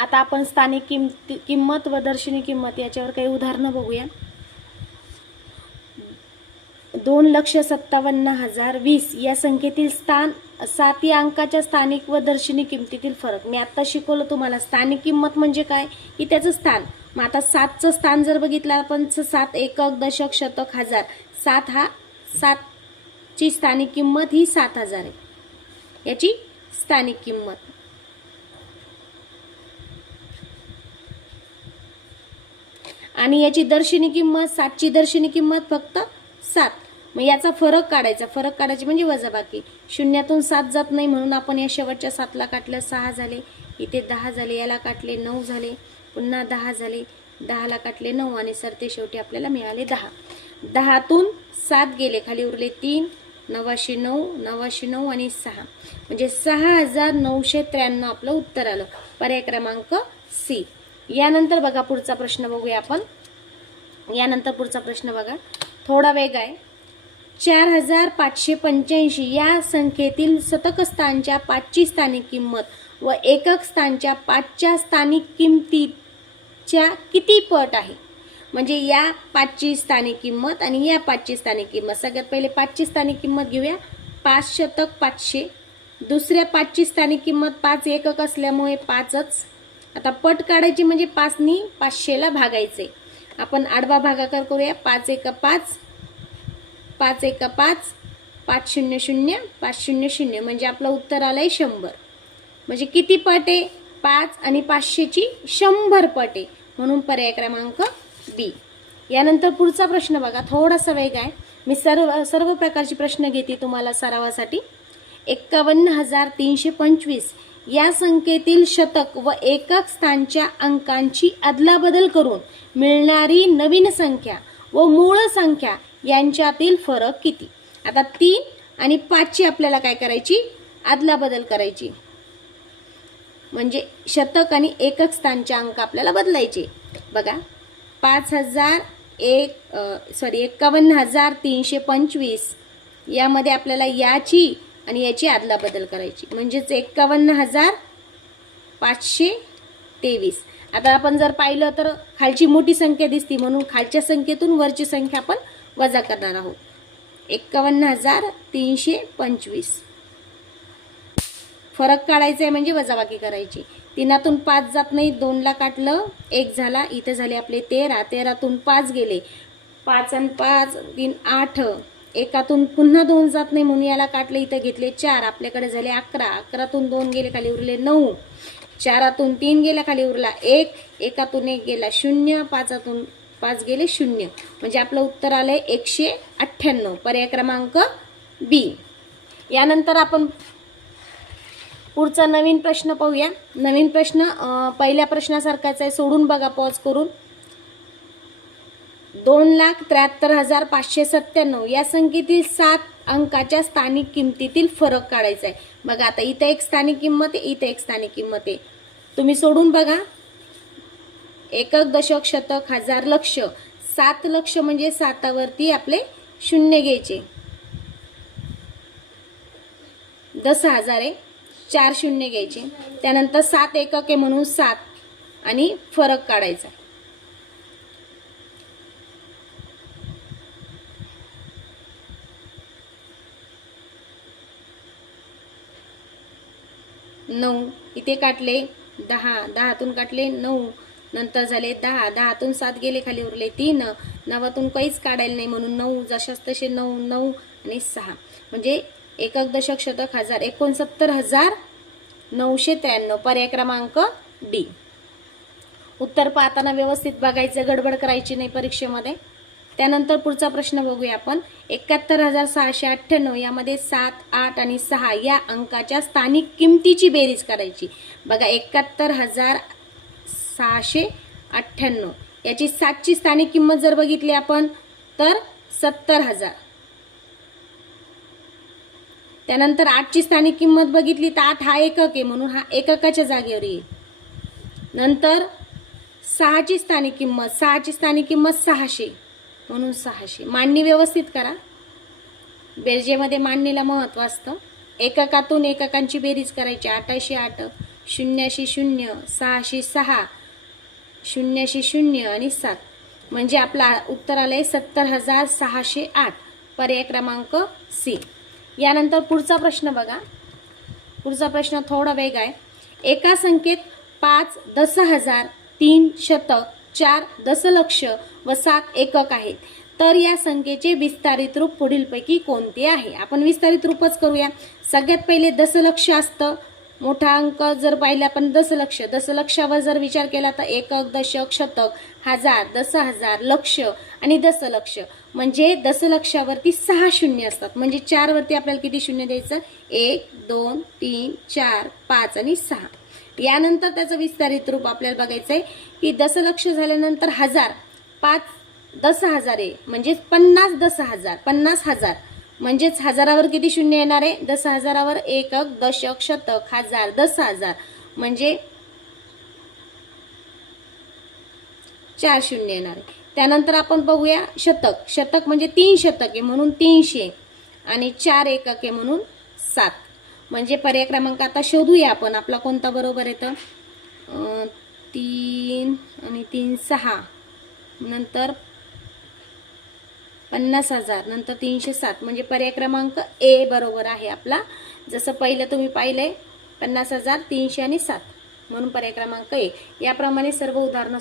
आता आपण स्थानिक किंमत व दर्शनी किंमत याच्यावर काही उदाहरणं बघूया. 2,57,020 या संख्येतील स्थान 7 या अंकाच्या स्थानिक व दर्शनी किमतीतील फरक. मी आता शिकवलं तुम्हाला स्थानिक किंमत म्हणजे काय की त्याचं स्थान. मग आता 7चं स्थान जर बघितलं आपण 7 एकक दशक शतक हजार. 7 ची स्थानिक किंमत ही 7,000 आहे. याची स्थानिक किंमत. आणि याची दर्शनी किंमत 7ची दर्शनी किंमत फक्त 7. मग याचा फरक काढायचा. फरक काढायची म्हणजे वजाबाकी. शून्यातून 7 जात नाही म्हणून आपण या शेवटच्या 7ला काटलं 6 झाले. इथे 10 झाले. याला काटले 9 झाले. पुन्हा 10 झाले. 10ला काटले 9 आणि सरते शेवटी आपल्याला मिळाले 10. 10तून 7 गेले खाली उरले 3. 9,900 9,900 आणि 6 म्हणजे 6,993 आपलं उत्तर आलं. पर्याय क्रमांक सी. यानंतर बघा पुढचा प्रश्न बघूया आपण. यानंतर पुढचा प्रश्न बघा थोडा वेग आहे. 4,585 या संख्येतील शतक स्थानच्या 5ची स्थानिक किंमत व एकक स्थानच्या 5च्या स्थानिक किमतीच्या किती पट आहे. म्हणजे या 5ची स्थानिक किंमत आणि या 5ची स्थानिक किंमत. सगळ्यात पहिले 5ची स्थानिक किंमत घेऊया. 5 शतक 500. दुसऱ्या 5ची स्थानिक किंमत 5 एकक असल्यामुळे 5च. आता पट काढायची म्हणजे 5नी 500ला भागायचे. आपण आडवा भागाकार करूया. 5 एक 5 5 एक 5 500 500 म्हणजे आपलं उत्तर आलंय 100. म्हणजे किती पट आहे 5 आणि 500ची 100 पट आहे म्हणून पर्याय क्रमांक बी. यानंतर पुढचा प्रश्न बघा थोडासा वेग आहे. मी सर्व प्रकारची प्रश्न घेते तुम्हाला सरावासाठी. 51,325 या संख्येतील शतक व एकक स्थानच्या अंकांची अदलाबदल करून मिळणारी नवीन संख्या व मूळ संख्या यांच्यातील फरक किती. आता 3 आणि 5ची आपल्याला काय करायची अदलाबदल करायची. म्हणजे शतक आणि एकक स्थानच्या अंक आपल्याला बदलायचे. बघा 51,325 यामध्ये आपल्याला याची आणि याची अदलाबदल करायची म्हणजेच 51,523. आता आपण जर पाहिलं तर खालची मोठी संख्या दिसती म्हणून खालच्या संख्येतून वरची संख्या आपण वजा करणार आहोत. 51,325 फरक काढायचा आहे म्हणजे वजाबाकी करायची. 3तून 5 जात नाही. 2ला काटलं 1 झाला. इथे झाले आपले 13. 13तून 5 गेले. 5 आणि 5 3 8. 1तून पुन्हा 2 जात नाही म्हणून याला काटलं. इथे घेतले 4. आपल्याकडे झाले 11. 11तून 2 गेले खाली उरले 9. 4तून 3 गेला खाली उरला 1. 1तून 1 गेला 0. 5तून 5 गेले 0 म्हणजे आपलं उत्तर आलंय 198. पर्याय क्रमांक बी. यानंतर आपण पुढचा नवीन प्रश्न पाहूया. नवीन प्रश्न पहिल्या प्रश्नासारखाच आहे. सोडून बघा पॉज करून. 2,73,597 या संख्येतील 7 अंकाच्या स्थानिक किमतीतील फरक काढायचा आहे. बघा आता इथे एक स्थानिक किंमत आहे. इथे एक स्थानिक किंमत आहे. तुम्ही सोडून बघा. एकक दशक शतक हजार लक्ष. 7 लक्ष म्हणजे 7वरती आपले 0 घ्यायचे. 10,000 आहे. 4 शून्य घ्यायचे. त्यानंतर 7 एकक आहे म्हणून 7 आणि फरक काढायचा. नऊ इथे काटले 10. 10तून काटले 9. नंतर झाले 10. 10तून 7 गेले खाली उरले 3. 9तून काहीच काढायला नाही म्हणून 9 जशाच तसे 9 9 आणि 6 म्हणजे एकक दशक शतक हजार 69,993. पर्याय क्रमांक डी. उत्तर पाहताना व्यवस्थित बघायचं. गडबड करायची नाही परीक्षेमध्ये. त्यानंतर पुढचा प्रश्न बघूया आपण. 71,698 यामध्ये 7 8 आणि 6 या अंकाच्या स्थानिक किमतीची बेरीज करायची. बघा 71,698 याची 7ची स्थानिक किंमत जर बघितली आपण तर 70,000. त्यानंतर 8ची स्थानिक किंमत बघितली तर 8 हा एकक आहे म्हणून हा एककाच्या जागेवर येईल. नंतर 6ची स्थानिक किंमत 600 म्हणून 600. मांडणी व्यवस्थित करा. बेरजेमध्ये मांडणीला महत्त्व असतं. एककातून एककांची बेरीज करायची. 8 8 शून्याशी 0, 6शी 6, 0शी 0 आणि 7. म्हणजे आपला उत्तर आलंय 70,608. पर्याय क्रमांक सी. यानंतर पुढचा प्रश्न बघा. पुढचा प्रश्न थोडा वेगळा आहे. एका संख्येत 5 दशहजार, 3 शतक, 4 दशलक्ष व 7 एकक आहेत. तर या संख्येचे विस्तारित रूप पुढीलपैकी कोणते आहे? आपण विस्तारित रूपच करूया. सगळ्यात पहिले दशलक्ष असतं. मोठा अंक जर पाहिला आपण दशलक्ष, दशलक्षावर जर विचार केला तर एकक, दशक, शतक, हजार, दशहजार, लक्ष आणि दशलक्ष. म्हणजे दशलक्षावरती 6 शून्य असतात. म्हणजे 4 वरती आपल्याला किती शून्य द्यायचं? 1, 2, 3, 4, 5 आणि 6. यानंतर त्याचं विस्तारित रूप आपल्याला बघायचं आहे की दशलक्ष झाल्यानंतर हजार, 5 दशहजार आहे म्हणजे 50 दशहजार, 50,000. म्हणजेच हजारावर किती शून्य येणार आहे? 10,000वर एकक, दशक, शतक, हजार, 10,000 म्हणजे 4 शून्य येणार आहे. त्यानंतर आपण बघूया शतक. शतक म्हणजे 3 शतक आहे म्हणून 300 आणि 4 एकक आहे म्हणून 7. म्हणजे पर्याय क्रमांक आता शोधूया आपण. आपला कोणता बरोबर येतं? 3 आणि 3 6, नंतर 50,000, नंतर 307. म्हणजे पर्याय क्रमांक ए बरोबर आहे आपला. जसं पहिलं तुम्ही पाहिलंय 50,000, 300 आणि 7 म्हणून पर्याय क्रमांक ए. याप्रमाणे सर्व उदाहरणं